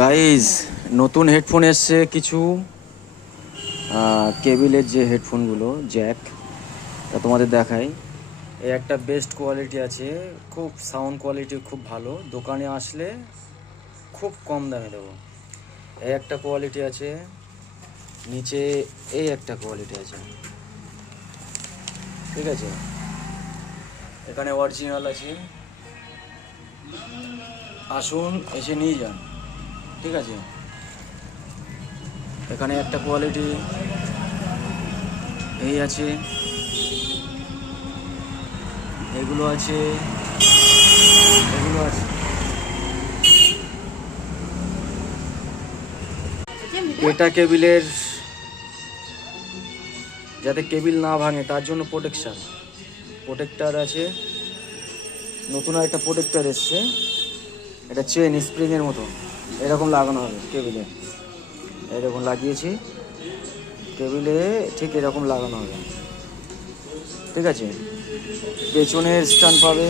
Guys নতুন headphone এসছে কিছু কেবিলের যে হেডফোনগুলো জ্যাক, তা তোমাদের দেখাই। এই একটা বেস্ট কোয়ালিটি আছে, খুব সাউন্ড কোয়ালিটি খুব ভালো, দোকানে আসলে খুব কম দামে দেবো। এই একটা কোয়ালিটি আছে, নিচে এই একটা কোয়ালিটি আছে, ঠিক আছে। এখানে অরিজিনাল আছে, আসুন এসে নিয়ে যান, ঠিক আছে। এখানে একটা কোয়ালিটি এই আছে, এগুলো আছে, এগুলো আছে। এটা কেবিলের, যাতে কেবিল না ভাঙে তার জন্য প্রোটেক্টার আছে। নতুন একটা প্রোটেক্টার এসছে, এটা চেন স্প্রিংয়ের মতো এরকম লাগানো হবে কেবিলে। এরকম লাগিয়েছি, কেবিলে ঠিক এরকম লাগানো হবে, ঠিক আছে। পেছনের স্ট্যান্ড পাবে,